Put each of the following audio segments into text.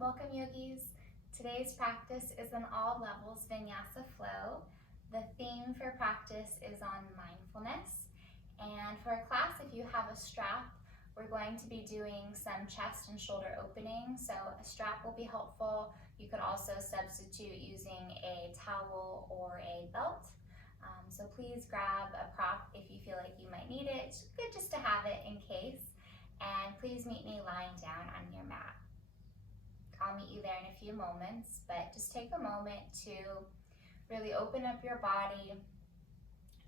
Welcome, yogis. Today's practice is an all levels vinyasa flow. The theme for practice is on mindfulness. And for a class, if you have a strap, we're going to be doing some chest and shoulder opening. So a strap will be helpful. You could also substitute using a towel or a belt. So please grab a prop if you feel like you might need it. It's good just to have it in case. And please meet me lying down on your mat. I'll meet you there in a few moments, but just take a moment to really open up your body,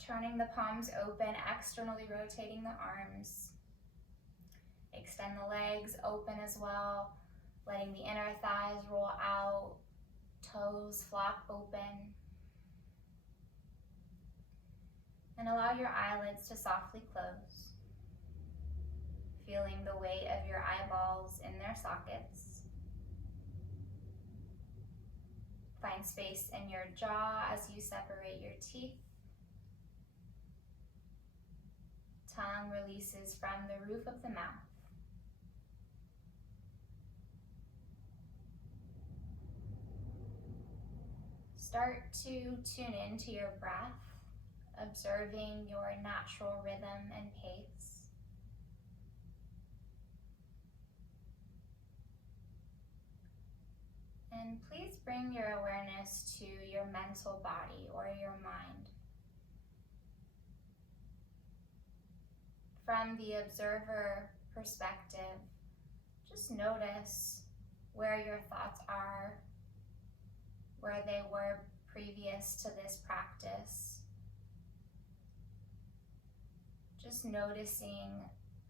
turning the palms open, externally rotating the arms. Extend the legs open as well, letting the inner thighs roll out, toes flop open. And allow your eyelids to softly close, feeling the weight of your eyeballs in their sockets. Find space in your jaw as you separate your teeth. Tongue releases from the roof of the mouth. Start to tune into your breath, observing your natural rhythm and pace. And please bring your awareness to your mental body or your mind. From the observer perspective, just notice where your thoughts are, where they were previous to this practice. Just noticing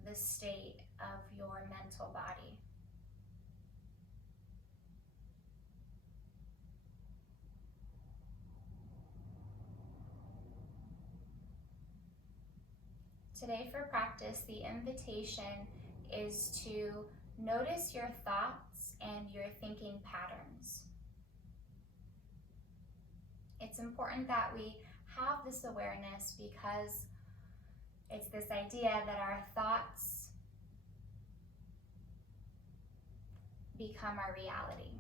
the state of your mental body. Today for practice, the invitation is to notice your thoughts and your thinking patterns. It's important that we have this awareness because it's this idea that our thoughts become our reality.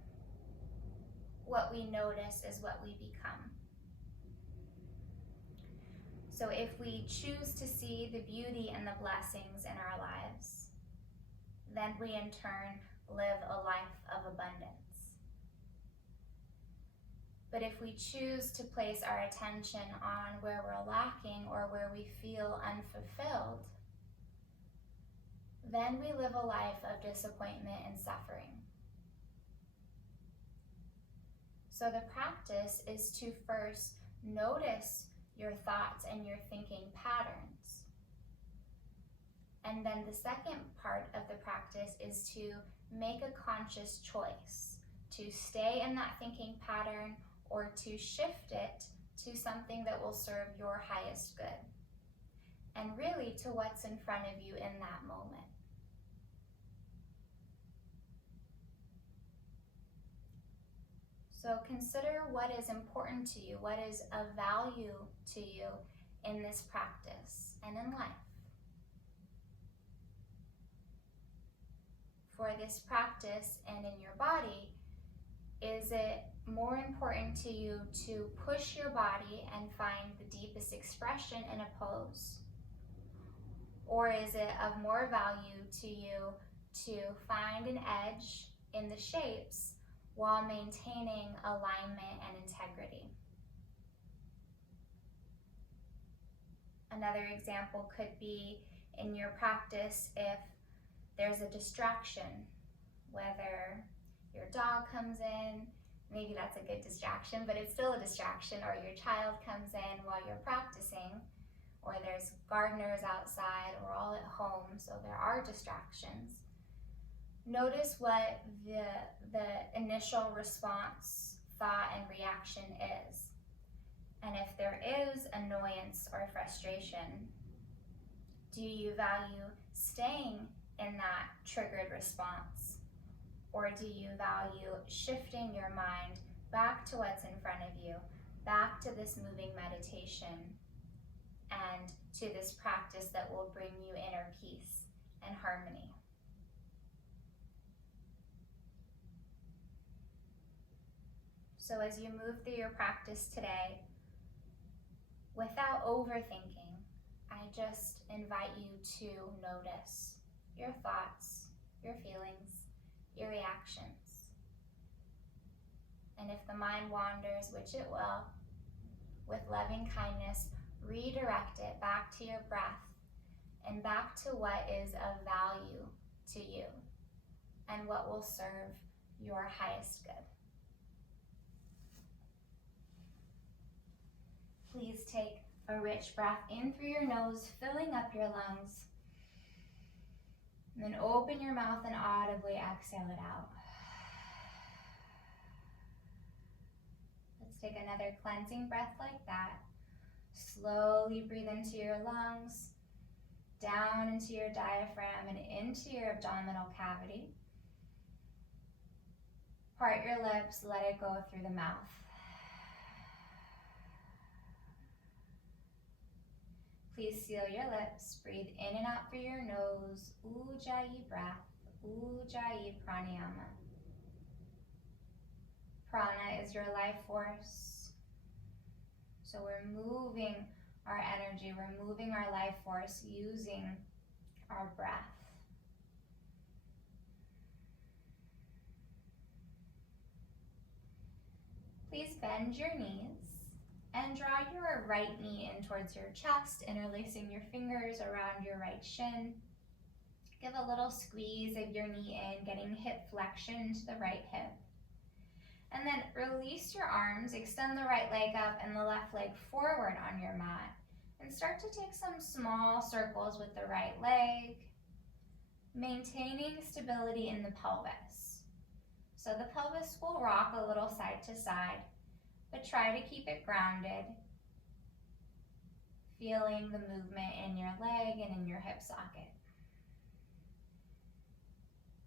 What we notice is what we become. So if we choose to see the beauty and the blessings in our lives, then we in turn live a life of abundance. But if we choose to place our attention on where we're lacking or where we feel unfulfilled, then we live a life of disappointment and suffering. So the practice is to first notice your thoughts and your thinking patterns. And then the second part of the practice is to make a conscious choice to stay in that thinking pattern or to shift it to something that will serve your highest good, and really to what's in front of you in that moment. So consider what is important to you, what is of value to you in this practice and in life. For this practice and in your body, is it more important to you to push your body and find the deepest expression in a pose? Or is it of more value to you to find an edge in the shapes while maintaining alignment and integrity? Another example could be in your practice if there's a distraction, whether your dog comes in, maybe that's a good distraction, but it's still a distraction, or your child comes in while you're practicing, or there's gardeners outside, or all at home, so there are distractions. Notice what the initial response, thought, and reaction is. And if there is annoyance or frustration, do you value staying in that triggered response? Or do you value shifting your mind back to what's in front of you, back to this moving meditation, and to this practice that will bring you inner peace and harmony? So as you move through your practice today, without overthinking, I just invite you to notice your thoughts, your feelings, your reactions. And if the mind wanders, which it will, with loving kindness, redirect it back to your breath and back to what is of value to you and what will serve your highest good. Please take a rich breath in through your nose, filling up your lungs. And then open your mouth and audibly exhale it out. Let's take another cleansing breath like that. Slowly breathe into your lungs, down into your diaphragm and into your abdominal cavity. Part your lips, let it go through the mouth. Please seal your lips, breathe in and out through your nose, Ujjayi breath, Ujjayi pranayama. Prana is your life force. So we're moving our energy, we're moving our life force using our breath. Please bend your knees and draw your right knee in towards your chest, interlacing your fingers around your right shin. Give a little squeeze of your knee in, getting hip flexion to the right hip. And then release your arms, extend the right leg up and the left leg forward on your mat. And start to take some small circles with the right leg, maintaining stability in the pelvis. So the pelvis will rock a little side to side, but try to keep it grounded, feeling the movement in your leg and in your hip socket.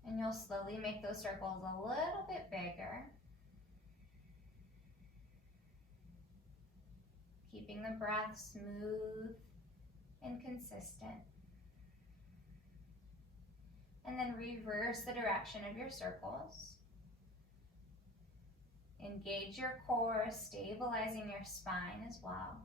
And you'll slowly make those circles a little bit bigger, keeping the breath smooth and consistent. And then reverse the direction of your circles. Engage your core, stabilizing your spine as well.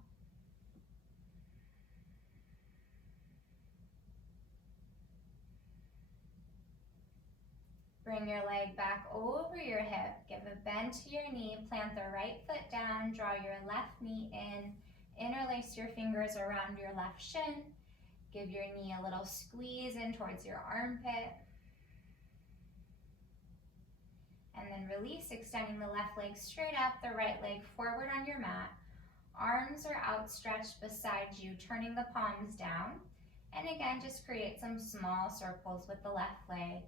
Bring your leg back over your hip, give a bend to your knee, plant the right foot down, draw your left knee in, interlace your fingers around your left shin, give your knee a little squeeze in towards your armpit, and then release, extending the left leg straight up, the right leg forward on your mat. Arms are outstretched beside you, turning the palms down, and again, just create some small circles with the left leg.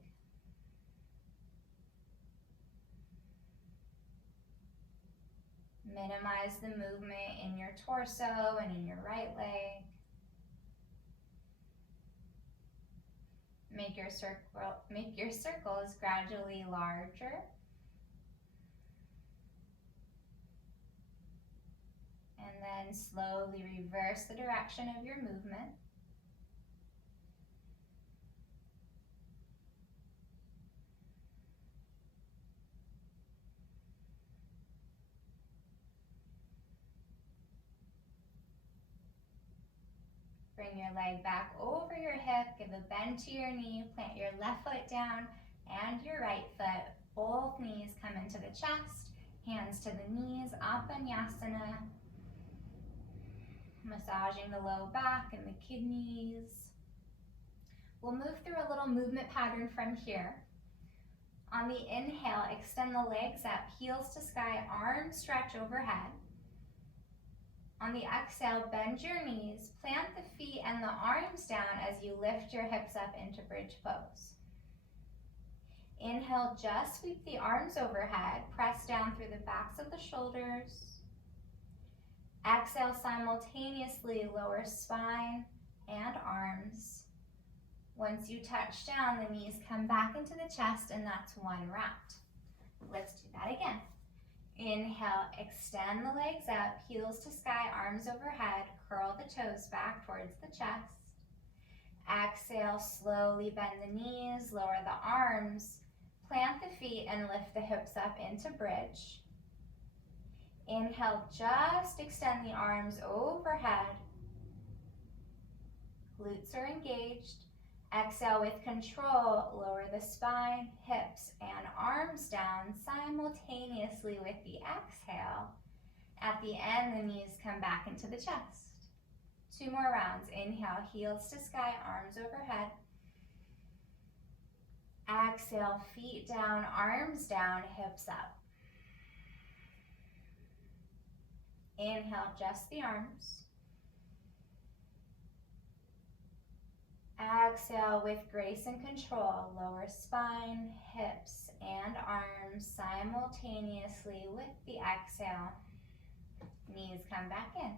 Minimize the movement in your torso and in your right leg. Make your circles gradually larger. And then slowly reverse the direction of your movement. Bring your leg back over your hip, give a bend to your knee, plant your left foot down and your right foot. Both knees come into the chest, hands to the knees, Apanyasana. Massaging the low back and the kidneys. We'll move through a little movement pattern from here. On the inhale, extend the legs up, heels to sky, arms stretch overhead. On the exhale, bend your knees, plant the feet and the arms down as you lift your hips up into bridge pose. Inhale, just sweep the arms overhead, press down through the backs of the shoulders. Exhale, simultaneously lower spine and arms. Once you touch down, the knees come back into the chest and that's one round. Let's do that again. Inhale, extend the legs up, heels to sky, arms overhead, curl the toes back towards the chest. Exhale, slowly bend the knees, lower the arms, plant the feet and lift the hips up into bridge. Inhale, just extend the arms overhead. Glutes are engaged. Exhale with control, lower the spine, hips, and arms down simultaneously with the exhale. At the end, the knees come back into the chest. 2 more rounds. Inhale, heels to sky, arms overhead. Exhale, feet down, arms down, hips up. Inhale, just the arms. Exhale with grace and control, lower spine, hips, and arms simultaneously with the exhale. Knees come back in.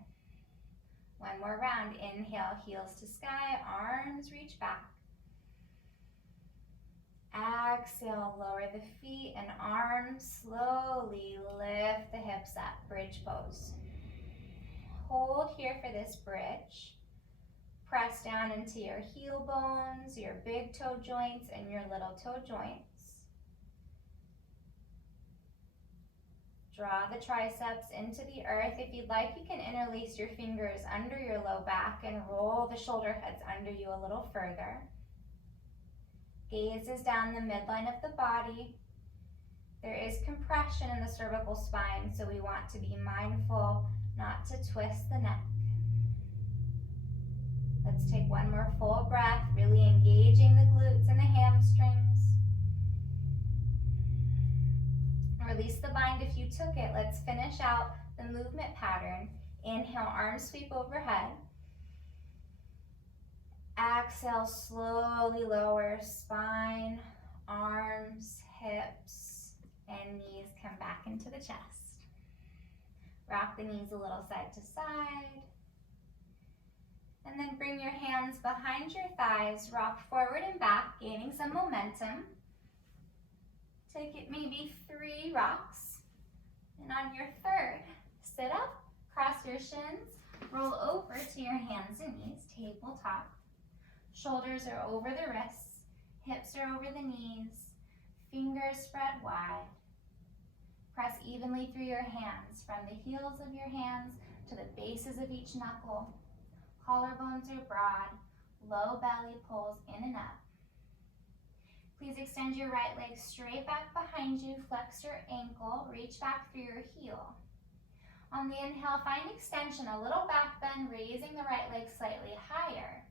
1 more round. Inhale, heels to sky, arms reach back. Exhale, lower the feet and arms, slowly lift the hips up, bridge pose. Hold here for this bridge. Press down into your heel bones, your big toe joints, and your little toe joints. Draw the triceps into the earth. If you'd like, you can interlace your fingers under your low back and roll the shoulder heads under you a little further. Gaze is down the midline of the body. There is compression in the cervical spine, so we want to be mindful not to twist the neck. Let's take 1 more full breath, really engaging the glutes and the hamstrings. Release the bind if you took it. Let's finish out the movement pattern. Inhale, arms sweep overhead. Exhale, slowly lower spine, arms, hips, and knees come back into the chest. Rock the knees a little side to side. And then bring your hands behind your thighs, rock forward and back, gaining some momentum. Take it maybe 3 rocks. And on your third, sit up, cross your shins, roll over to your hands and knees, tabletop. Shoulders are over the wrists, hips are over the knees, fingers spread wide. Press evenly through your hands, from the heels of your hands to the bases of each knuckle. Collarbones are broad, low belly pulls in and up. Please extend your right leg straight back behind you, flex your ankle, reach back through your heel. On the inhale, find extension, a little back bend, raising the right leg slightly higher.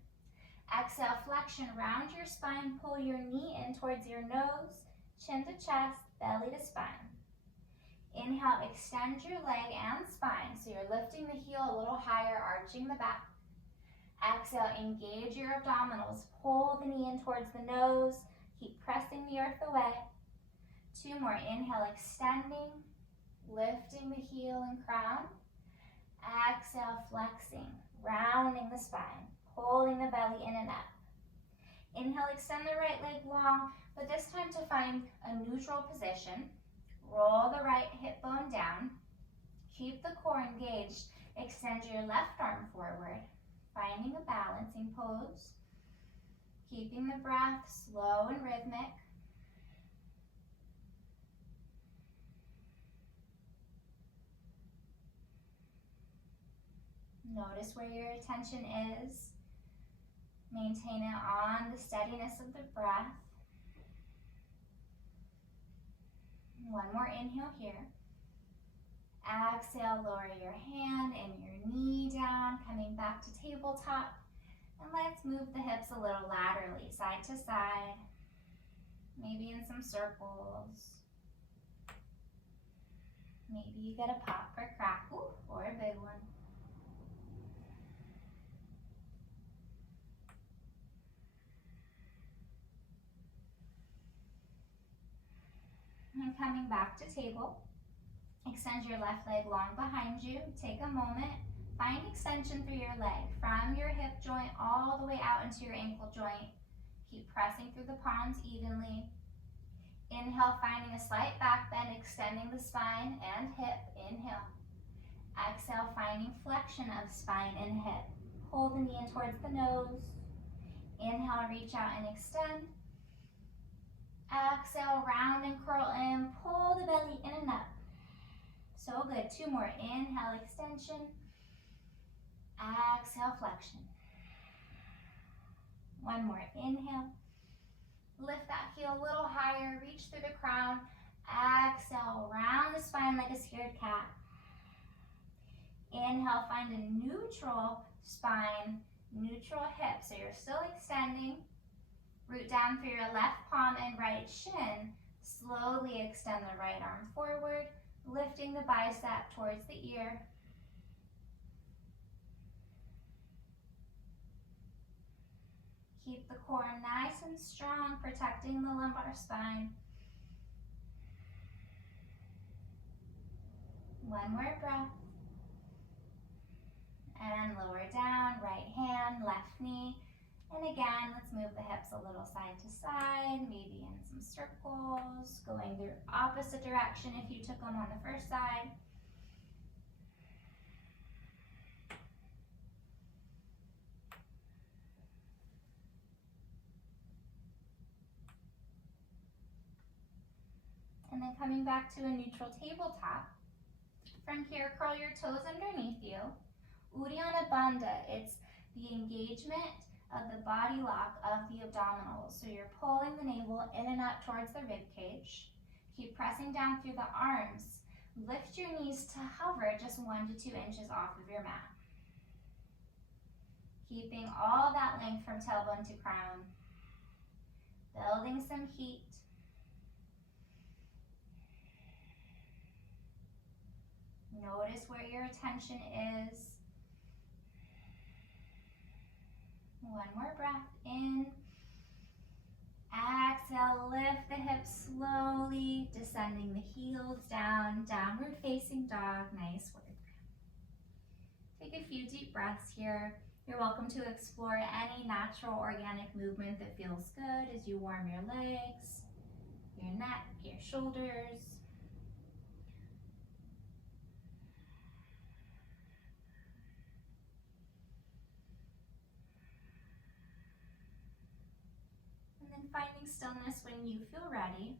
Exhale, flexion, round your spine, pull your knee in towards your nose, chin to chest, belly to spine. Inhale, extend your leg and spine, so you're lifting the heel a little higher, arching the back. Exhale, engage your abdominals, pull the knee in towards the nose, keep pressing the earth away. 2 more, inhale, extending, lifting the heel and crown. Exhale, flexing, rounding the spine, pulling the belly in and up. Inhale, extend the right leg long, but this time to find a neutral position. Roll the right hip bone down. Keep the core engaged. Extend your left arm forward, finding a balancing pose. Keeping the breath slow and rhythmic. Notice where your attention is. Maintain it on the steadiness of the breath. 1 more inhale here. Exhale, lower your hand and your knee down, coming back to tabletop. And let's move the hips a little laterally, side to side, maybe in some circles. Maybe you get a pop or crackle or a big one. And coming back to table, extend your left leg long behind you. Take a moment, find extension through your leg, from your hip joint all the way out into your ankle joint. Keep pressing through the palms evenly. Inhale, finding a slight back bend, extending the spine and hip. Inhale. Exhale, finding flexion of spine and hip. Pull the knee in towards the nose. Inhale, reach out and extend. Exhale, round and curl in, pull the belly in and up. So good. 2 more. Inhale, extension. Exhale, flexion. 1 more. Inhale. Lift that heel a little higher. Reach through the crown. Exhale, round the spine like a scared cat. Inhale, find a neutral spine, neutral hip. So you're still extending. Root down through your left palm and right shin. Slowly extend the right arm forward, lifting the bicep towards the ear. Keep the core nice and strong, protecting the lumbar spine. 1 more breath. And lower down, right hand, left knee. And again, let's move the hips a little side to side, maybe in some circles, going the opposite direction if you took them on the first side. And then coming back to a neutral tabletop. From here, curl your toes underneath you. Uddiyana Bandha, it's the engagement of the body lock of the abdominals. So you're pulling the navel in and up towards the rib cage. Keep pressing down through the arms. Lift your knees to hover just 1 to 2 inches off of your mat. Keeping all that length from tailbone to crown. Building some heat. Notice where your attention is. 1 more breath in. Exhale, lift the hips slowly, descending the heels down, downward facing dog. Nice work. Take a few deep breaths here. You're welcome to explore any natural organic movement that feels good as you warm your legs, your neck, your shoulders. Finding stillness when you feel ready.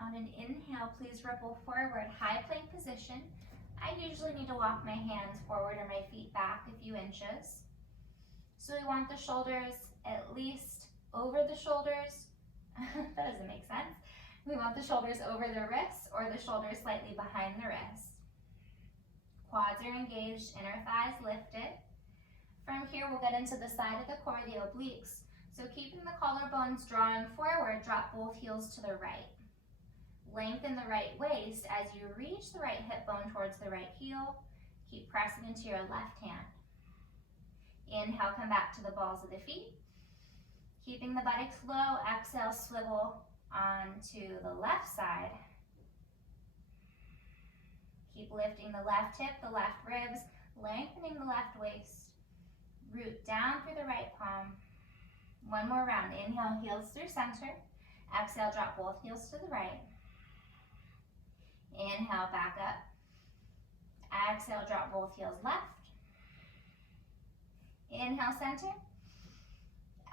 On an inhale, please ripple forward, high plank position. I usually need to walk my hands forward or my feet back a few inches. So we want the shoulders at least over the shoulders. That doesn't make sense. We want the shoulders over the wrists or the shoulders slightly behind the wrists. Quads are engaged, inner thighs lifted. From here, we'll get into the side of the core, the obliques. So keeping the collarbones drawing forward, drop both heels to the right. Lengthen the right waist as you reach the right hip bone towards the right heel. Keep pressing into your left hand. Inhale, come back to the balls of the feet. Keeping the buttocks low, exhale, swivel onto the left side. Keep lifting the left hip, the left ribs, lengthening the left waist. Root down through the right palm. 1 more round. Inhale, heels through center. Exhale, drop both heels to the right. Inhale, back up. Exhale, drop both heels left. Inhale, center.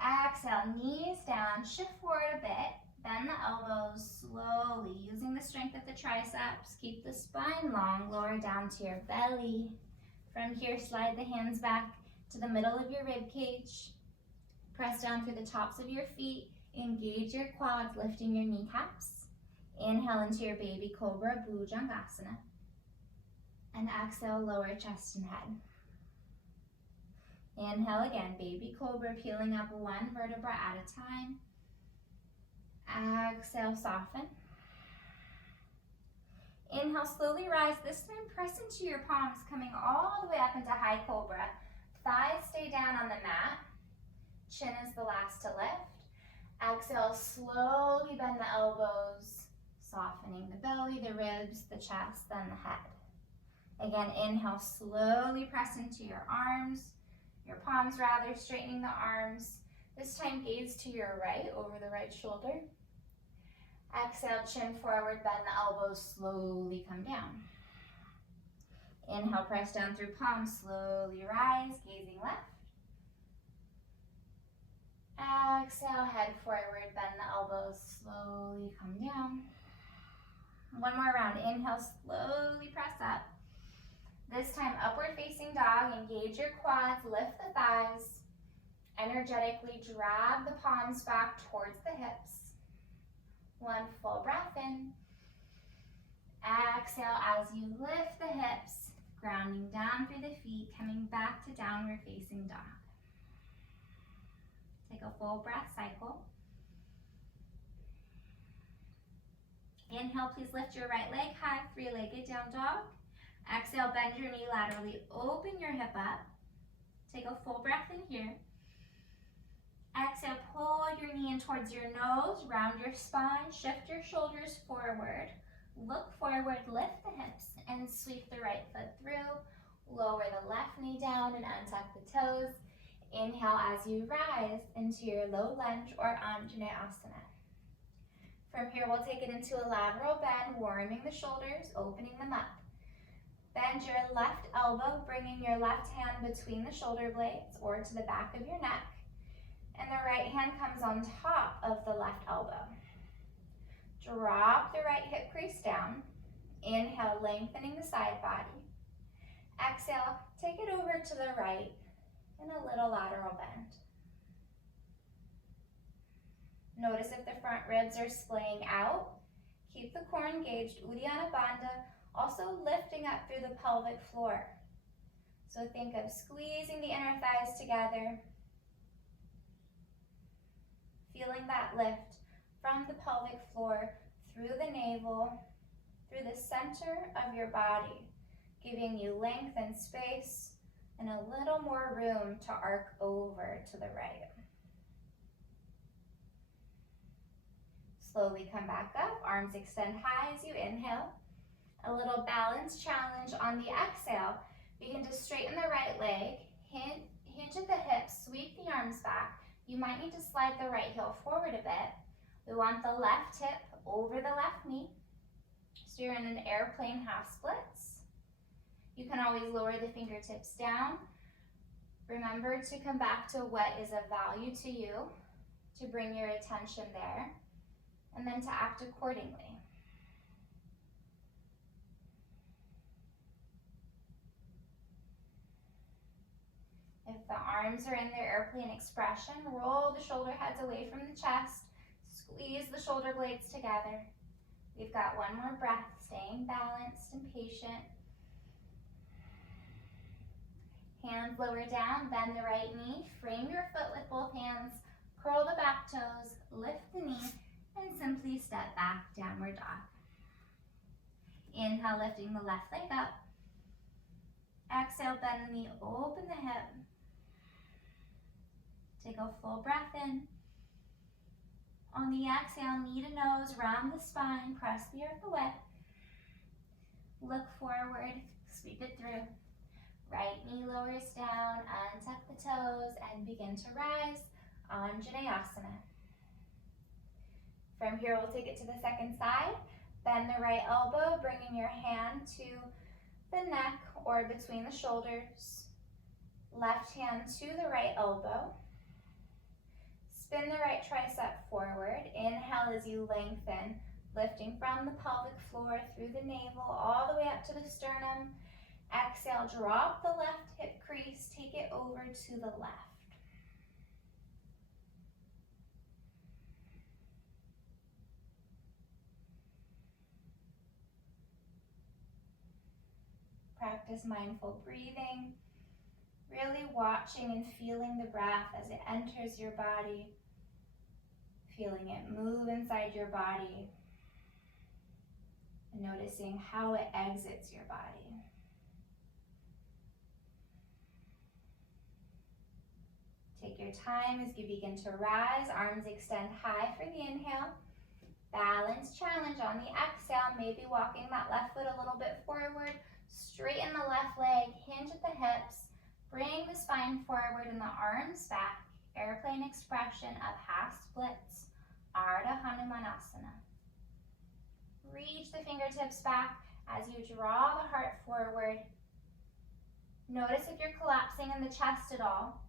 Exhale, knees down, shift forward a bit. Bend the elbows slowly, using the strength of the triceps. Keep the spine long, lower down to your belly. From here, slide the hands back to the middle of your rib cage. Press down through the tops of your feet. Engage your quads, lifting your kneecaps. Inhale into your baby cobra, Bhujangasana. And exhale, lower chest and head. Inhale again, baby cobra, peeling up 1 vertebra at a time. Exhale, soften. Inhale, slowly rise. This time, press into your palms, coming all the way up into high cobra. Thighs stay down on the mat. Chin is the last to lift. Exhale, slowly bend the elbows, softening the belly, the ribs, the chest, then the head. Again, inhale, slowly press into your arms, your palms rather, straightening the arms. This time, gaze to your right, over the right shoulder. Exhale, chin forward, bend the elbows, slowly come down. Inhale, press down through palms, slowly rise, gazing left. Exhale, head forward, slowly come down. One more round. Inhale, slowly press up. This time, upward facing dog. Engage your quads, lift the thighs. Energetically drag the palms back towards the hips. One full breath in. Exhale as you lift the hips, grounding down through the feet, coming back to downward facing dog. Take a full breath cycle. Inhale, please lift your right leg high, three-legged down dog. Exhale, bend your knee laterally, open your hip up. Take a full breath in here. Exhale, pull your knee in towards your nose, round your spine, shift your shoulders forward. Look forward, lift the hips, and sweep the right foot through. Lower the left knee down and untuck the toes. Inhale as you rise into your low lunge or Anjaneyasana. From here, we'll take it into a lateral bend, warming the shoulders, opening them up. Bend your left elbow, bringing your left hand between the shoulder blades or to the back of your neck. And the right hand comes on top of the left elbow. Drop the right hip crease down. Inhale, lengthening the side body. Exhale, take it over to the right in a little lateral bend. Notice if the front ribs are splaying out. Keep the core engaged, Uddiyana Bandha, also lifting up through the pelvic floor. So think of squeezing the inner thighs together, feeling that lift from the pelvic floor through the navel, through the center of your body, giving you length and space and a little more room to arc over to the right. Slowly come back up, arms extend high as you inhale. A little balance challenge on the exhale. Begin to straighten the right leg, hinge at the hips, sweep the arms back. You might need to slide the right heel forward a bit. We want the left hip over the left knee. So you're in an airplane half splits. You can always lower the fingertips down. Remember to come back to what is of value to you, to bring your attention there, and then to act accordingly. If the arms are in their airplane expression, roll the shoulder heads away from the chest, squeeze the shoulder blades together. We've got one more breath, staying balanced and patient. Hands lower down, bend the right knee, frame your foot with both hands, curl the back toes, lift the knee, and simply step back, downward dog. Inhale, lifting the left leg up. Exhale, bend the knee, open the hip. Take a full breath in. On the exhale, knee to nose, round the spine, press the earth away. Look forward, sweep it through. Right knee lowers down, untuck the toes, and begin to rise, Anjaneyasana. From here, we'll take it to the second side. Bend the right elbow, bringing your hand to the neck or between the shoulders. Left hand to the right elbow. Spin the right tricep forward. Inhale as you lengthen, lifting from the pelvic floor through the navel all the way up to the sternum. Exhale, drop the left hip crease, take it over to the left. Practice mindful breathing, really watching and feeling the breath as it enters your body, feeling it move inside your body, and noticing how it exits your body. Take your time as you begin to rise, arms extend high for the inhale. Balance challenge on the exhale, maybe walking that left foot a little bit forward. Straighten the left leg, hinge at the hips, bring the spine forward and the arms back. Airplane expression of half splits, Ardha Hanumanasana. Reach the fingertips back as you draw the heart forward. Notice if you're collapsing in the chest at all.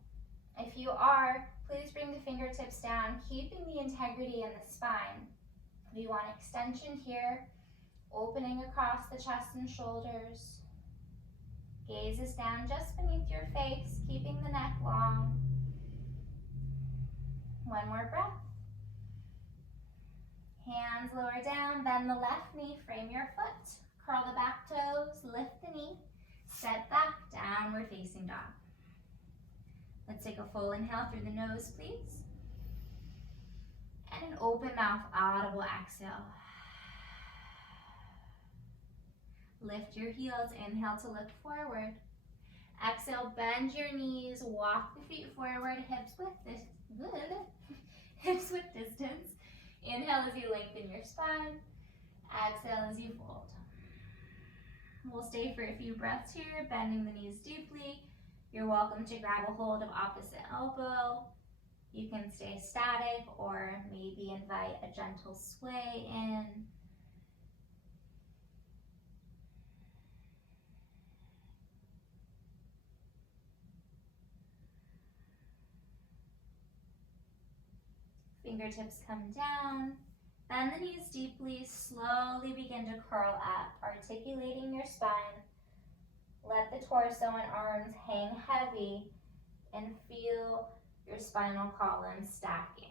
If you are, please bring the fingertips down, keeping the integrity in the spine. We want extension here, opening across the chest and shoulders. Gaze is down just beneath your face, keeping the neck long. One more breath. Hands lower down, bend the left knee, frame your foot. Curl the back toes, lift the knee. Step back, downward facing dog. Let's take a full inhale through the nose, please. And an open mouth, audible exhale. Lift your heels, inhale to look forward. Exhale, bend your knees, walk the feet forward, hips with distance. Inhale as you lengthen your spine. Exhale as you fold. We'll stay for a few breaths here, bending the knees deeply. You're welcome to grab a hold of opposite elbow. You can stay static or maybe invite a gentle sway in. Fingertips come down. Bend the knees deeply, slowly begin to curl up, articulating your spine. Let the torso and arms hang heavy and feel your spinal column stacking.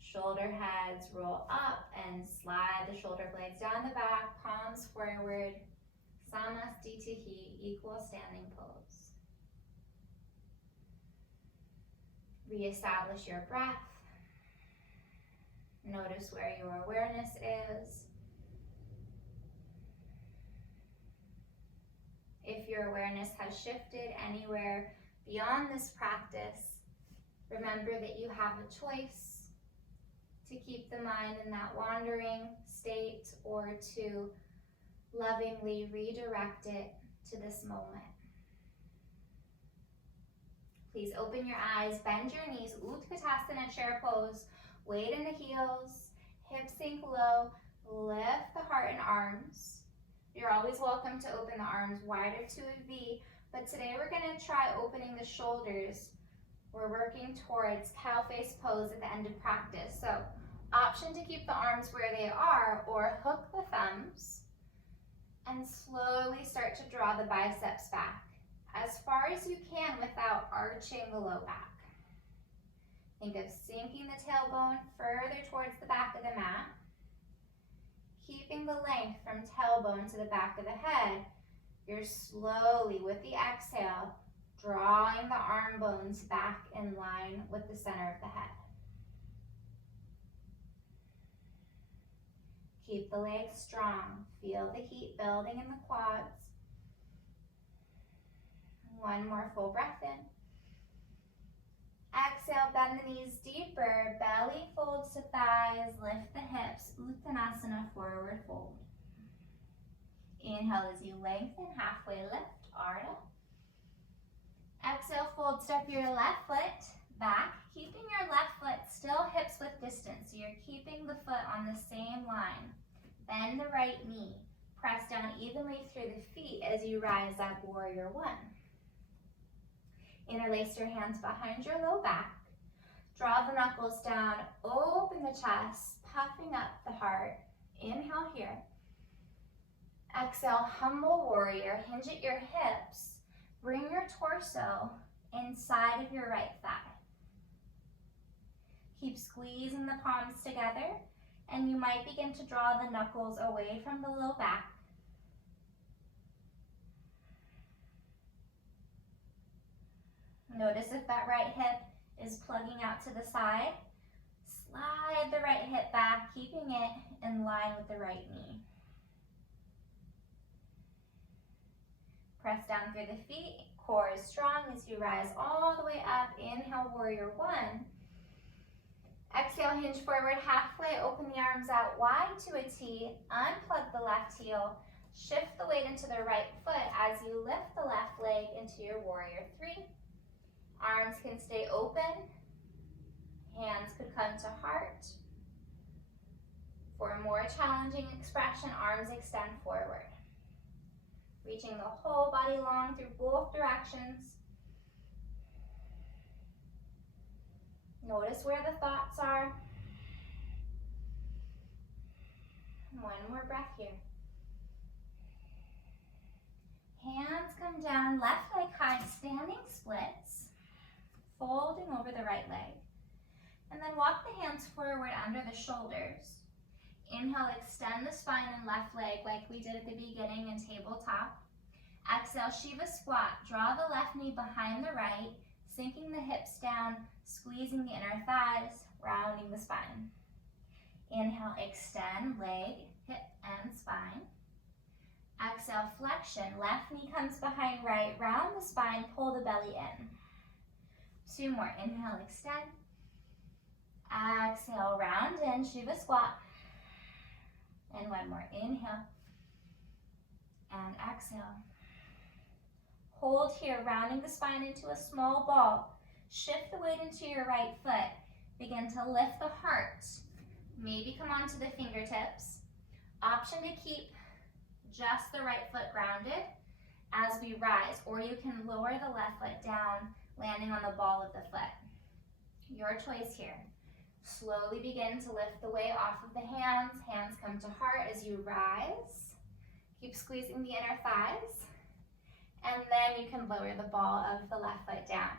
Shoulder heads roll up and slide the shoulder blades down the back, palms forward. Samastitihi, equal standing pose. Reestablish your breath. Notice where your awareness is. If your awareness has shifted anywhere beyond this practice, remember that you have a choice to keep the mind in that wandering state or to lovingly redirect it to this moment. Please open your eyes, bend your knees, Utkatasana chair pose, weight in the heels, hips sink low, lift the heart and arms. You're always welcome to open the arms wider to a V, but today we're gonna try opening the shoulders. We're working towards cow face pose at the end of practice. So option to keep the arms where they are or hook the thumbs and slowly start to draw the biceps back as far as you can without arching the low back. Think of sinking the tailbone further towards the back of the mat, keeping the length from tailbone to the back of the head. You're slowly, with the exhale, drawing the arm bones back in line with the center of the head. Keep the legs strong. Feel the heat building in the quads. One more full breath in. Exhale, bend the knees deeper, belly folds to thighs, lift the hips, Uttanasana, forward fold. Inhale as you lengthen, halfway lift, Ardha. Exhale, fold, step your left foot back, keeping your left foot still hips with distance, so you're keeping the foot on the same line. Bend the right knee, press down evenly through the feet as you rise up, warrior one. Interlace your hands behind your low back. Draw the knuckles down, open the chest, puffing up the heart. Inhale here. Exhale, humble warrior. Hinge at your hips. Bring your torso inside of your right thigh. Keep squeezing the palms together, and you might begin to draw the knuckles away from the low back. Notice if that right hip is plugging out to the side. Slide the right hip back, keeping it in line with the right knee. Press down through the feet, core is strong as you rise all the way up. Inhale, warrior one. Exhale, hinge forward halfway, open the arms out wide to a T, unplug the left heel, shift the weight into the right foot as you lift the left leg into your warrior three. Arms can stay open, hands could come to heart. For a more challenging expression, arms extend forward. Reaching the whole body long through both directions. Notice where the thoughts are. One more breath here. Hands come down, left leg high, standing splits, folding over the right leg. And then walk the hands forward under the shoulders. Inhale, extend the spine and left leg like we did at the beginning in tabletop. Exhale, Shiva squat. Draw the left knee behind the right, sinking the hips down, squeezing the inner thighs, rounding the spine. Inhale, extend leg, hip, and spine. Exhale, flexion. Left knee comes behind right, round the spine, pull the belly in. Two more. Inhale, extend. Exhale, round in, Shiva squat. And one more. Inhale. And exhale. Hold here, rounding the spine into a small ball. Shift the weight into your right foot. Begin to lift the heart. Maybe come onto the fingertips. Option to keep just the right foot grounded as we rise, or you can lower the left foot down, landing on the ball of the foot. Your choice here. Slowly begin to lift the weight off of the hands. Hands come to heart as you rise. Keep squeezing the inner thighs. And then you can lower the ball of the left foot down.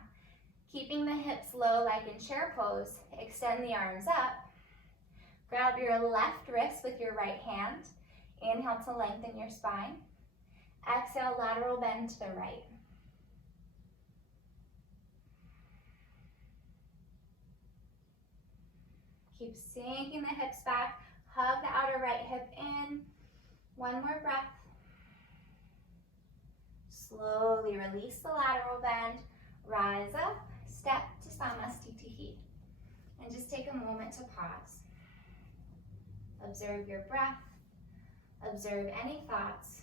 Keeping the hips low like in chair pose, extend the arms up. Grab your left wrist with your right hand. Inhale to lengthen your spine. Exhale, lateral bend to the right. Keep sinking the hips back. Hug the outer right hip in. One more breath. Slowly release the lateral bend. Rise up, step to Samastitihi. And just take a moment to pause. Observe your breath. Observe any thoughts.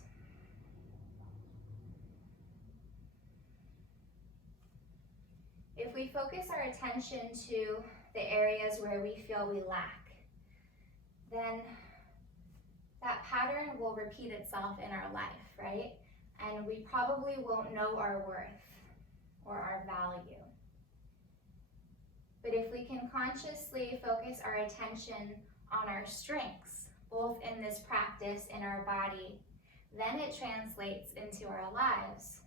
If we focus our attention to the areas where we feel we lack, then that pattern will repeat itself in our life, right? And we probably won't know our worth or our value. But if we can consciously focus our attention on our strengths, both in this practice in our body, then it translates into our lives.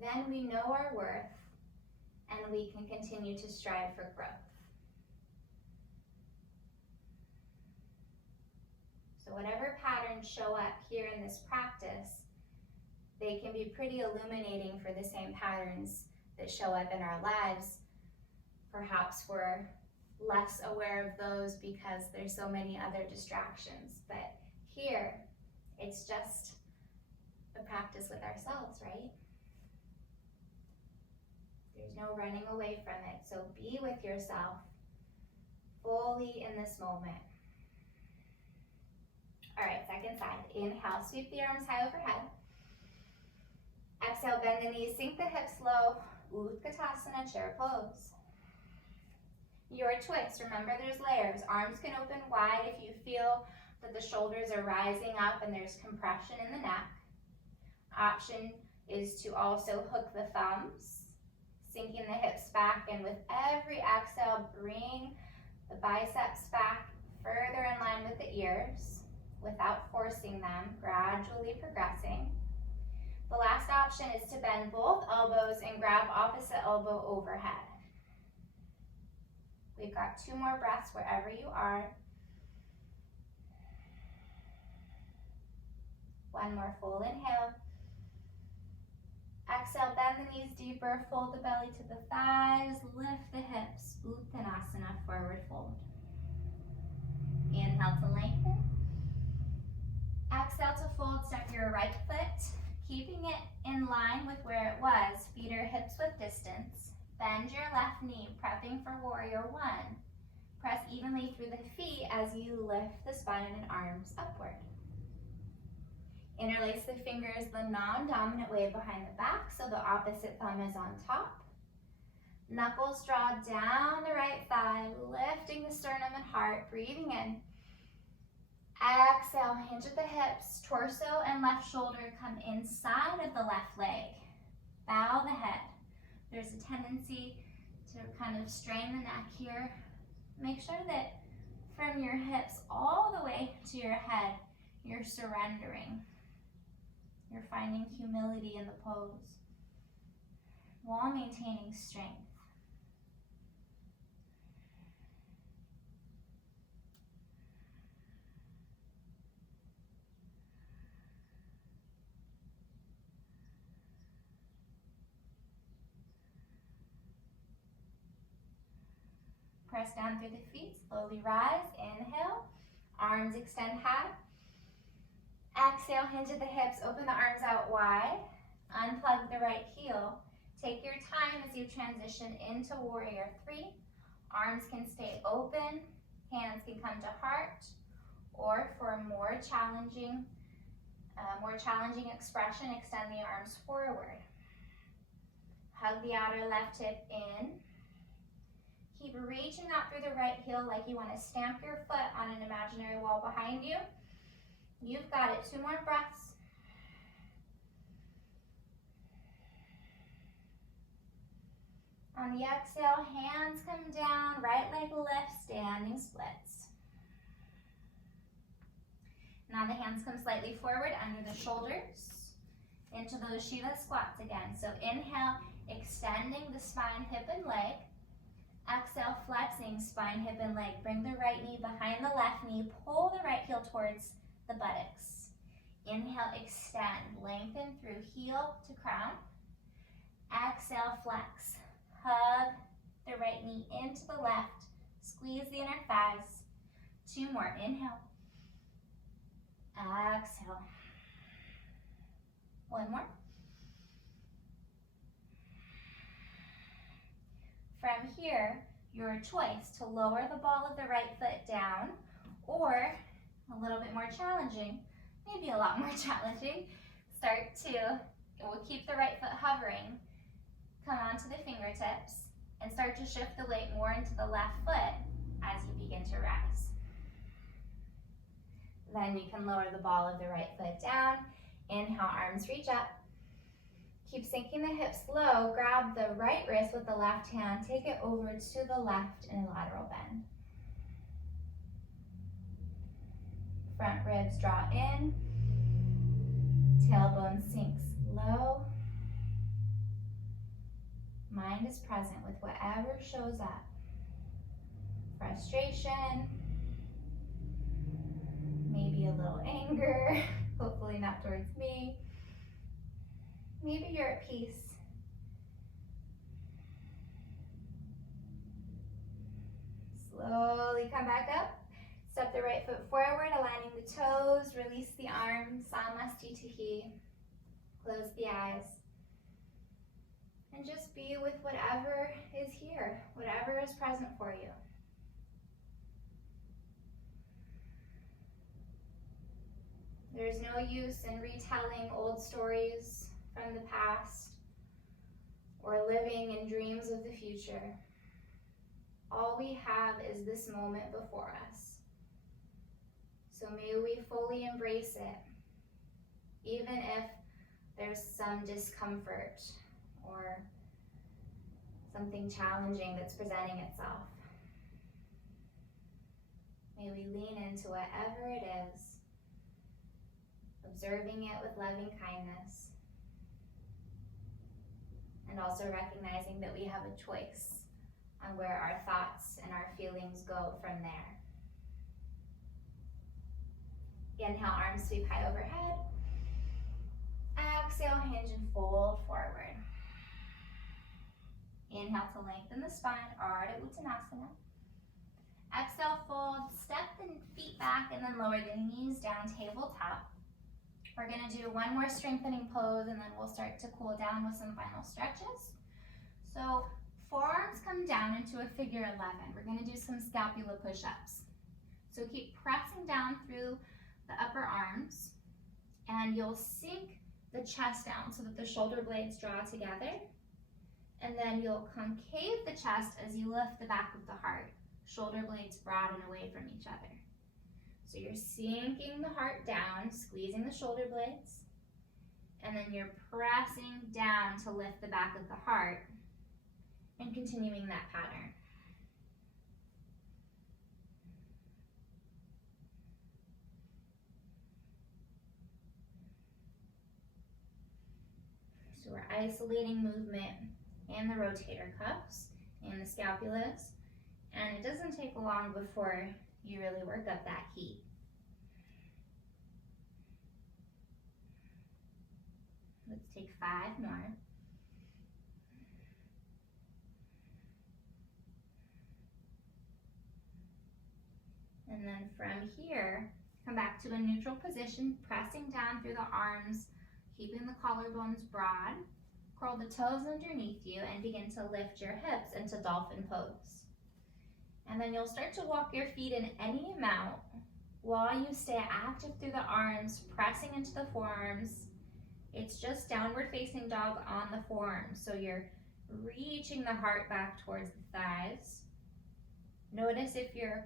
Then we know our worth and we can continue to strive for growth. So whatever patterns show up here in this practice, they can be pretty illuminating for the same patterns that show up in our lives. Perhaps we're less aware of those because there's so many other distractions. But here, it's just a practice with ourselves, right? There's no running away from it. So be with yourself fully in this moment. All right, second side. Inhale, sweep the arms high overhead. Exhale, bend the knees, sink the hips low. Utkatasana, chair pose. Your choice. Remember, there's layers. Arms can open wide if you feel that the shoulders are rising up and there's compression in the neck. Option is to also hook the thumbs, sinking the hips back, and with every exhale, bring the biceps back further in line with the ears without forcing them, gradually progressing. The last option is to bend both elbows and grab opposite elbow overhead. We've got 2 more breaths wherever you are. One more full inhale. Exhale, bend the knees deeper, fold the belly to the thighs, lift the hips, Uttanasana, forward fold. Inhale to lengthen. Exhale to fold, step your right foot, keeping it in line with where it was, feet or hips with distance. Bend your left knee, prepping for warrior 1. Press evenly through the feet as you lift the spine and arms upward. Interlace the fingers the non-dominant way behind the back so the opposite thumb is on top. Knuckles draw down the right thigh, lifting the sternum and heart, breathing in. Exhale, hinge at the hips, torso and left shoulder come inside of the left leg. Bow the head. There's a tendency to kind of strain the neck here. Make sure that from your hips all the way to your head, you're surrendering. You're finding humility in the pose while maintaining strength. Press down through the feet, slowly rise, inhale, arms extend high. Exhale, hinge at the hips, open the arms out wide, unplug the right heel. Take your time as you transition into warrior three. Arms can stay open, hands can come to heart, or for a more challenging expression, extend the arms forward. Hug the outer left hip in. Keep reaching out through the right heel like you want to stamp your foot on an imaginary wall behind you. You've got it. 2 more breaths. On the exhale, hands come down, right leg lifts, standing splits. Now the hands come slightly forward under the shoulders into those Shiva squats again. So inhale, extending the spine, hip, and leg. Exhale, flexing spine, hip, and leg. Bring the right knee behind the left knee. Pull the right heel towards the buttocks. Inhale, extend. Lengthen through heel to crown. Exhale, flex. Hug the right knee into the left. Squeeze the inner thighs. 2 more. Inhale. Exhale. 1 more. From here, your choice to lower the ball of the right foot down, or a little bit more challenging, maybe a lot more challenging, we'll keep the right foot hovering, come onto the fingertips, and start to shift the weight more into the left foot as you begin to rise. Then you can lower the ball of the right foot down. Inhale, arms reach up. Keep sinking the hips low. Grab the right wrist with the left hand. Take it over to the left in a lateral bend. Front ribs draw in. Tailbone sinks low. Mind is present with whatever shows up. Frustration. Maybe a little anger. Hopefully not towards me. Maybe you're at peace. Slowly come back up. Step the right foot forward, aligning the toes. Release the arms. Samastitihi. Close the eyes. And just be with whatever is here, whatever is present for you. There's no use in retelling old stories from the past or living in dreams of the future. All we have is this moment before us. So may we fully embrace it, even if there's some discomfort or something challenging that's presenting itself. May we lean into whatever it is, observing it with loving kindness, and also recognizing that we have a choice on where our thoughts and our feelings go from there. Inhale, arms sweep high overhead. Exhale, hinge and fold forward. Inhale to lengthen the spine, Ardha Uttanasana. Exhale, fold, step the feet back and then lower the knees down, tabletop. We're gonna do one more strengthening pose and then we'll start to cool down with some final stretches. So forearms come down into a figure 11. We're gonna do some scapula push-ups. So keep pressing down through the upper arms and you'll sink the chest down so that the shoulder blades draw together. And then you'll concave the chest as you lift the back of the heart. Shoulder blades broaden away from each other. So you're sinking the heart down, squeezing the shoulder blades, and then you're pressing down to lift the back of the heart and continuing that pattern. isolating movement in the rotator cuffs and the scapulas, and it doesn't take long before you really work up that heat. Let's take 5 more. And then from here, come back to a neutral position, pressing down through the arms, keeping the collarbones broad. Curl the toes underneath you and begin to lift your hips into dolphin pose. And then you'll start to walk your feet in any amount while you stay active through the arms, pressing into the forearms. It's just downward facing dog on the forearms, so you're reaching the heart back towards the thighs. Notice if you're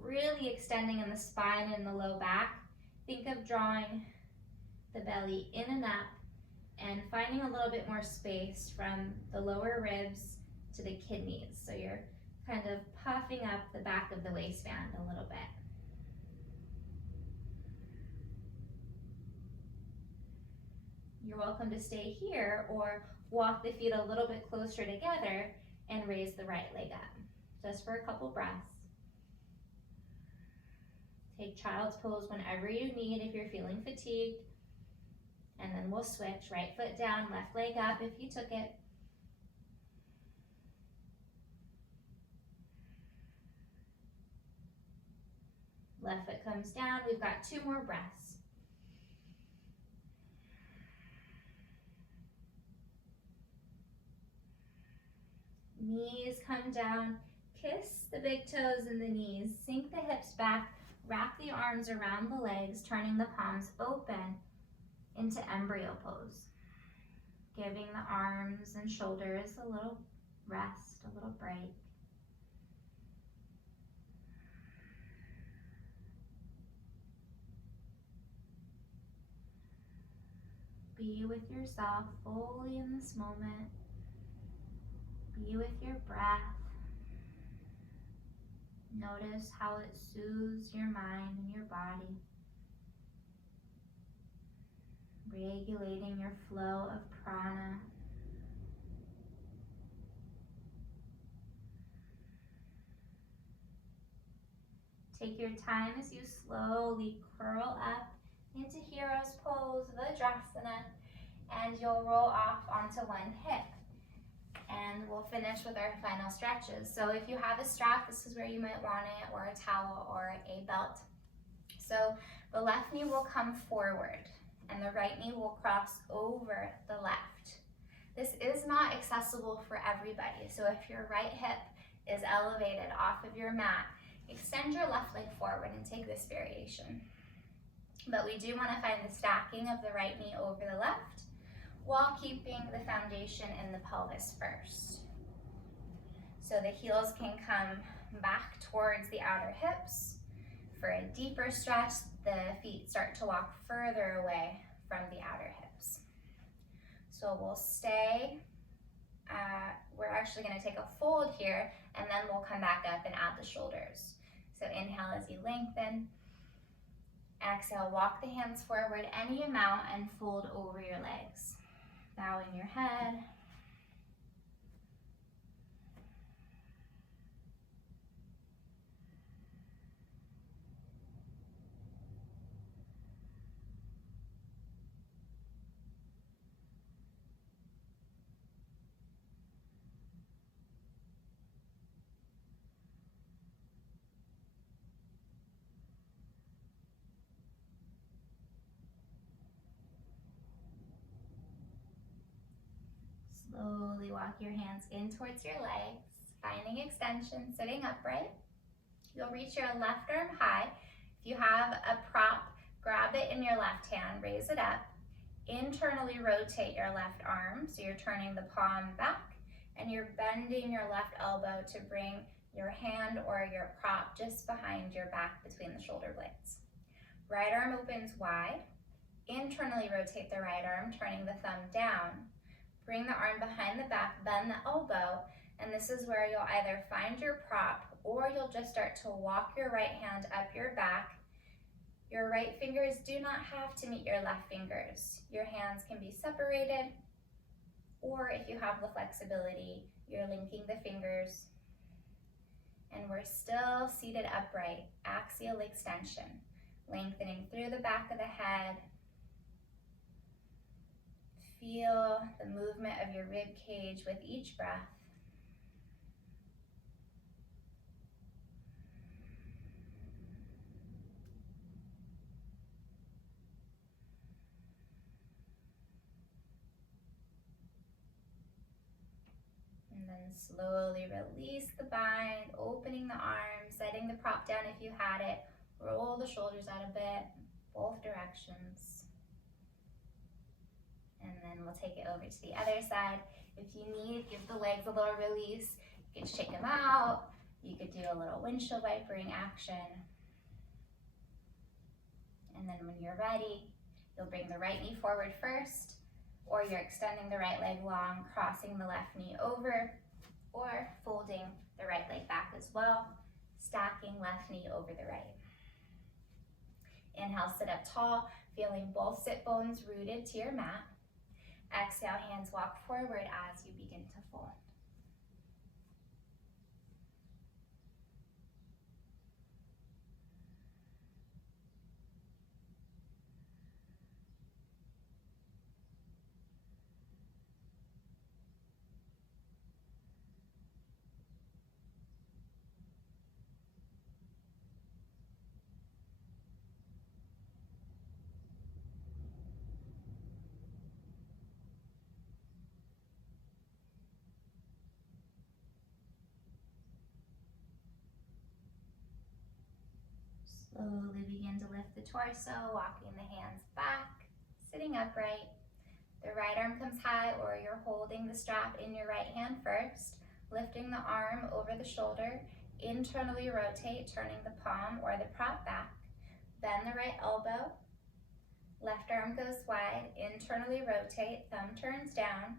really extending in the spine and the low back, think of drawing the belly in and up and finding a little bit more space from the lower ribs to the kidneys. So you're kind of puffing up the back of the waistband a little bit. You're welcome to stay here or walk the feet a little bit closer together and raise the right leg up, just for a couple breaths. Take child's pose whenever you need if you're feeling fatigued. And then we'll switch, right foot down, left leg up if you took it. Left foot comes down. We've got 2 more breaths. Knees come down. Kiss the big toes in the knees. Sink the hips back. Wrap the arms around the legs, turning the palms open into embryo pose. Giving the arms and shoulders a little rest, a little break. Be with yourself fully in this moment. Be with your breath. Notice how it soothes your mind and your body. Regulating your flow of prana. Take your time as you slowly curl up into hero's pose, Vajrasana, and you'll roll off onto one hip. And we'll finish with our final stretches. So if you have a strap, this is where you might want it, or a towel, or a belt. So the left knee will come forward, and the right knee will cross over the left. This is not accessible for everybody, so if your right hip is elevated off of your mat, extend your left leg forward and take this variation. But we do want to find the stacking of the right knee over the left while keeping the foundation in the pelvis first. So the heels can come back towards the outer hips. For a deeper stretch, the feet start to walk further away from the outer hips. So we'll stay, we're actually going to take a fold here, and then we'll come back up and add the shoulders. So inhale as you lengthen. Exhale, walk the hands forward any amount and fold over your legs. Bowing your head. Slowly walk your hands in towards your legs, finding extension, sitting upright. You'll reach your left arm high. If you have a prop, grab it in your left hand, raise it up. Internally rotate your left arm, so you're turning the palm back, and you're bending your left elbow to bring your hand or your prop just behind your back between the shoulder blades. Right arm opens wide. Internally rotate the right arm, turning the thumb down. Bring the arm behind the back, bend the elbow, and this is where you'll either find your prop or you'll just start to walk your right hand up your back. Your right fingers do not have to meet your left fingers. Your hands can be separated, Or if you have the flexibility, you're linking the fingers, and we're still seated upright, axial extension, lengthening through the back of the head. Feel the movement of your rib cage with each breath. And then slowly release the bind, opening the arms, setting the prop down if you had it. Roll the shoulders out a bit, both directions. And then we'll take it over to the other side. If you need, give the legs a little release. You could shake them out. You could do a little windshield wipering action. And then when you're ready, you'll bring the right knee forward first, or you're extending the right leg long, crossing the left knee over, or folding the right leg back as well, stacking left knee over the right. Inhale, sit up tall, feeling both sit bones rooted to your mat. Exhale, hands walk forward as you begin to fold. Slowly begin to lift the torso, walking the hands back, sitting upright. The right arm comes high, or you're holding the strap in your right hand first, lifting the arm over the shoulder, internally rotate, turning the palm or the prop back. Bend the right elbow, left arm goes wide, internally rotate, thumb turns down,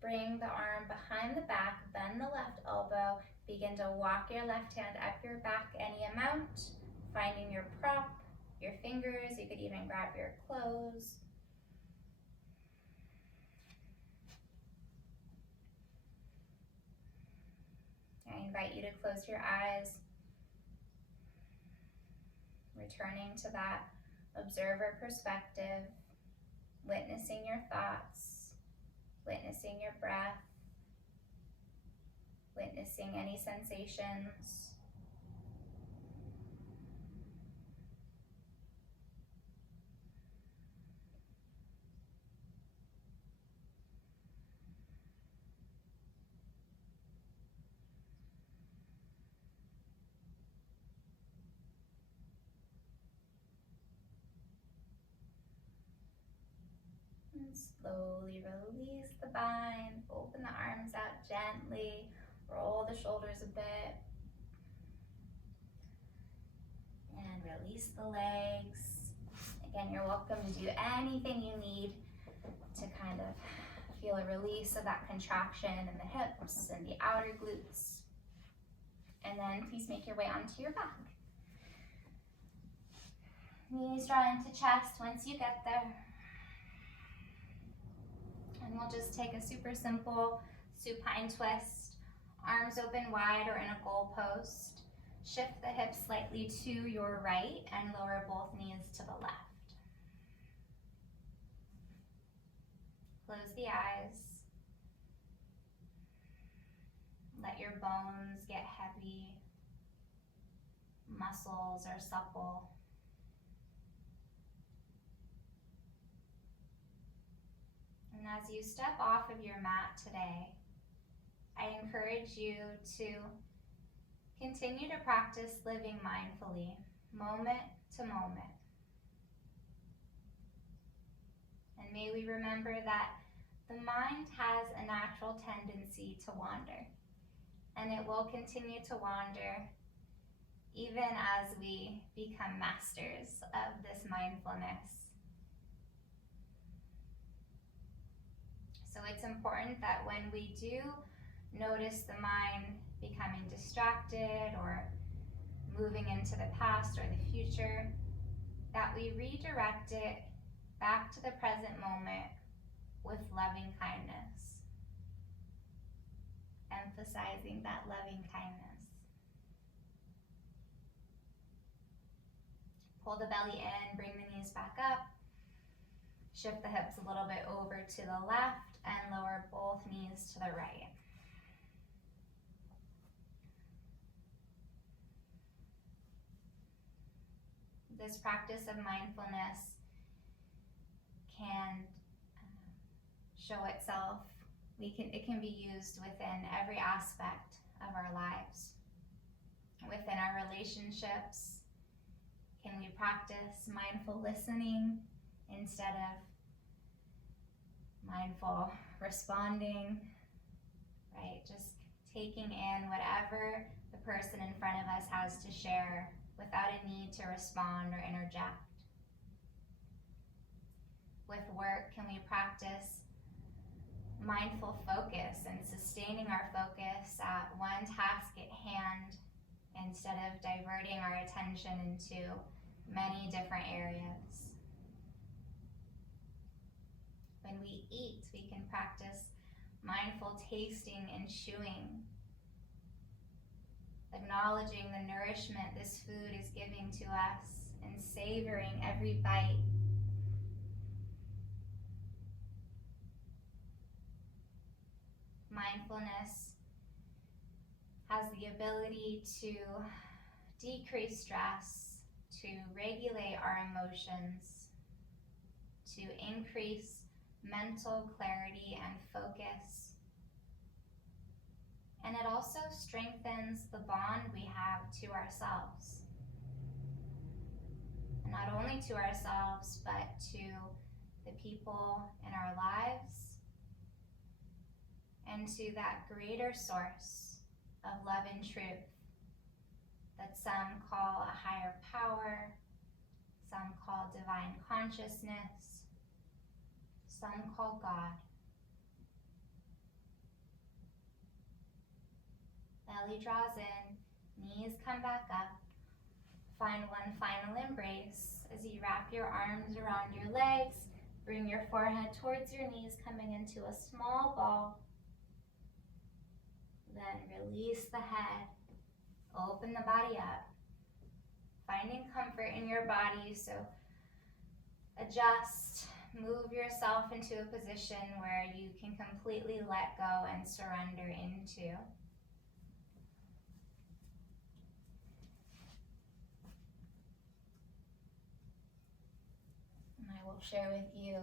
bring the arm behind the back, bend the left elbow, begin to walk your left hand up your back any amount, finding your prop, your fingers, you could even grab your clothes. I invite you to close your eyes, returning to that observer perspective, witnessing your thoughts, witnessing your breath, witnessing any sensations. And slowly release the bind, open the arms out gently, roll the shoulders a bit, and release the legs. Again, you're welcome to do anything you need to kind of feel a release of that contraction in the hips and the outer glutes. And then please make your way onto your back. Knees draw into chest once you get there. And we'll just take a super simple supine twist. Arms open wide or in a goalpost. Shift the hips slightly to your right and lower both knees to the left. Close the eyes. Let your bones get heavy. Muscles are supple. And as you step off of your mat today, I encourage you to continue to practice living mindfully, moment to moment. And may we remember that the mind has a natural tendency to wander, and it will continue to wander even as we become masters of this mindfulness. So it's important that when we do notice the mind becoming distracted or moving into the past or the future, that we redirect it back to the present moment with loving kindness. emphasizing that loving kindness. Pull the belly in, bring the knees back up. Shift the hips a little bit over to the left and lower both knees to the right. This practice of mindfulness can show itself. It can be used within every aspect of our lives. Within our relationships, can we practice mindful listening instead of mindful responding, right? Just taking in whatever the person in front of us has to share without a need to respond or interject. With work, can we practice mindful focus and sustaining our focus at one task at hand instead of diverting our attention into many different areas? When we eat, we can practice mindful tasting and chewing, acknowledging the nourishment this food is giving to us and savoring every bite. Mindfulness has the ability to decrease stress, to regulate our emotions, to increase mental clarity and focus. And it also strengthens the bond we have to ourselves. And not only to ourselves, but to the people in our lives, and to that greater source of love and truth that some call a higher power, some call divine consciousness, some call God. Belly draws in, knees come back up. Find one final embrace as you wrap your arms around your legs. Bring your forehead towards your knees, coming into a small ball. Then release the head, open the body up, finding comfort in your body, so adjust, move yourself into a position where you can completely let go and surrender into. And I will share with you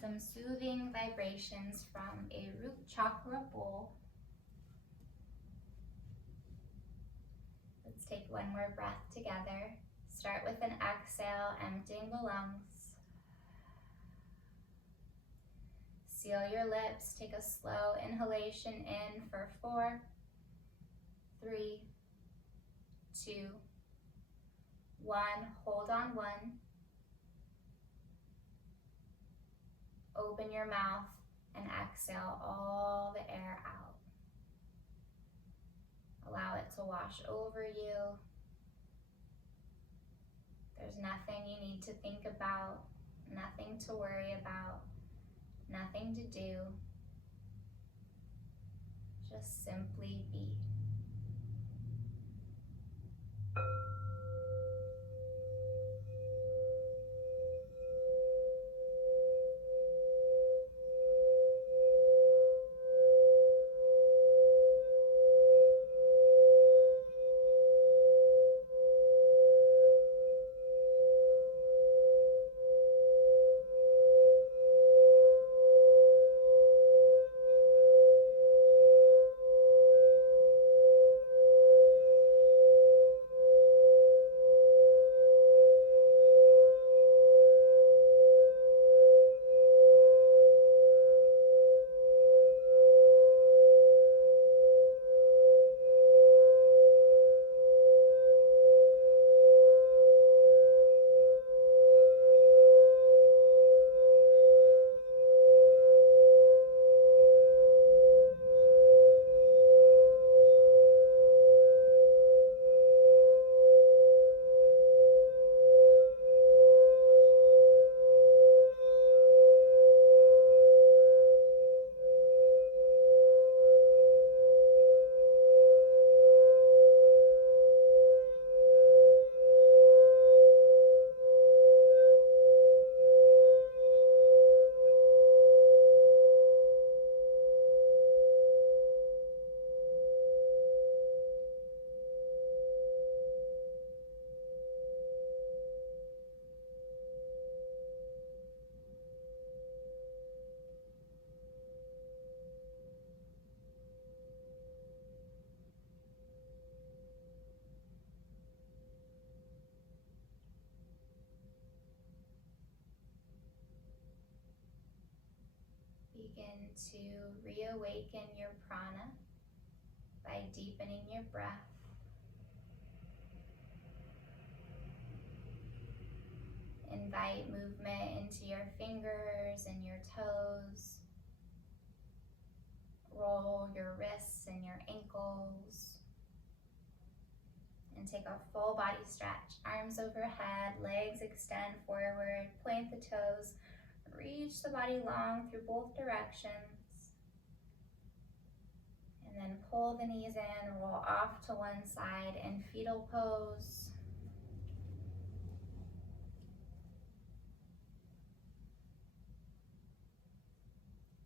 some soothing vibrations from a root chakra bowl. Let's take one more breath together. Start with an exhale, emptying the lungs. Seal your lips. Take a slow inhalation in for 4, 3, 2, 1. Hold on 1. Open your mouth and exhale all the air out. Allow it to wash over you. There's nothing you need to think about, nothing to worry about, nothing to do. Just simply be. begin to reawaken your prana by deepening your breath. Invite movement into your fingers and your toes. Roll your wrists and your ankles. And take a full body stretch. Arms overhead, legs extend forward, point the toes, reach the body long through both directions. And then pull the knees in, roll off to one side in fetal pose.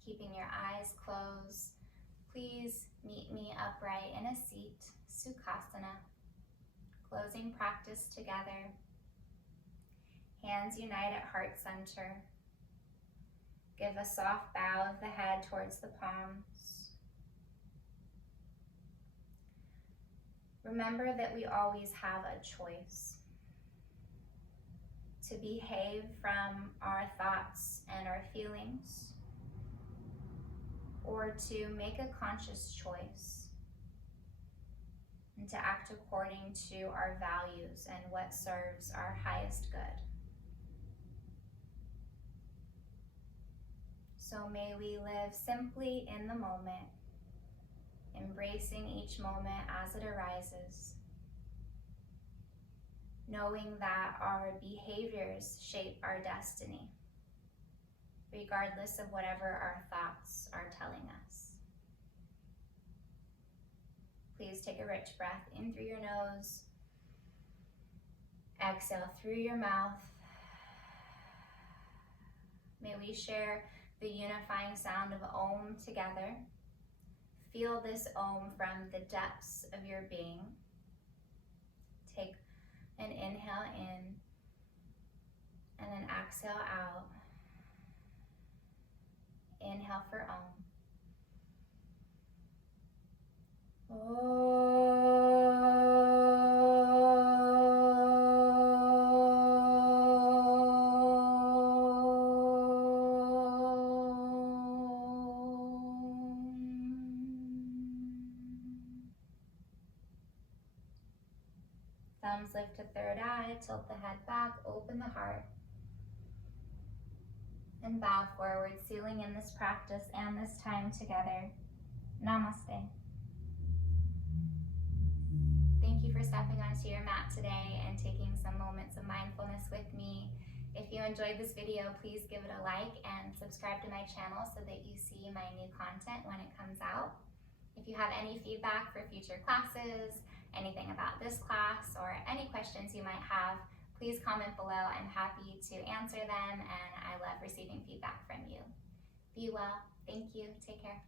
Keeping your eyes closed, please meet me upright in a seat, Sukhasana. Closing practice together. Hands unite at heart center. Give a soft bow of the head towards the palms. Remember that we always have a choice to behave from our thoughts and our feelings, or to make a conscious choice and to act according to our values and what serves our highest good. So may we live simply in the moment, embracing each moment as it arises, knowing that our behaviors shape our destiny, regardless of whatever our thoughts are telling us. Please take a rich breath in through your nose. Exhale through your mouth. May we share the unifying sound of Om together. Feel this Om from the depths of your being. Take an inhale in and an exhale out. Inhale for Om. Thumbs lift to third eye, tilt the head back, open the heart, and bow forward, sealing in this practice and this time together. Namaste. Thank you for stepping onto your mat today and taking some moments of mindfulness with me. If you enjoyed this video, please give it a like and subscribe to my channel so that you see my new content when it comes out. If you have any feedback for future classes, anything about this class, or any questions you might have, please comment below. I'm happy to answer them, and I love receiving feedback from you. Be well. Thank you. Take care.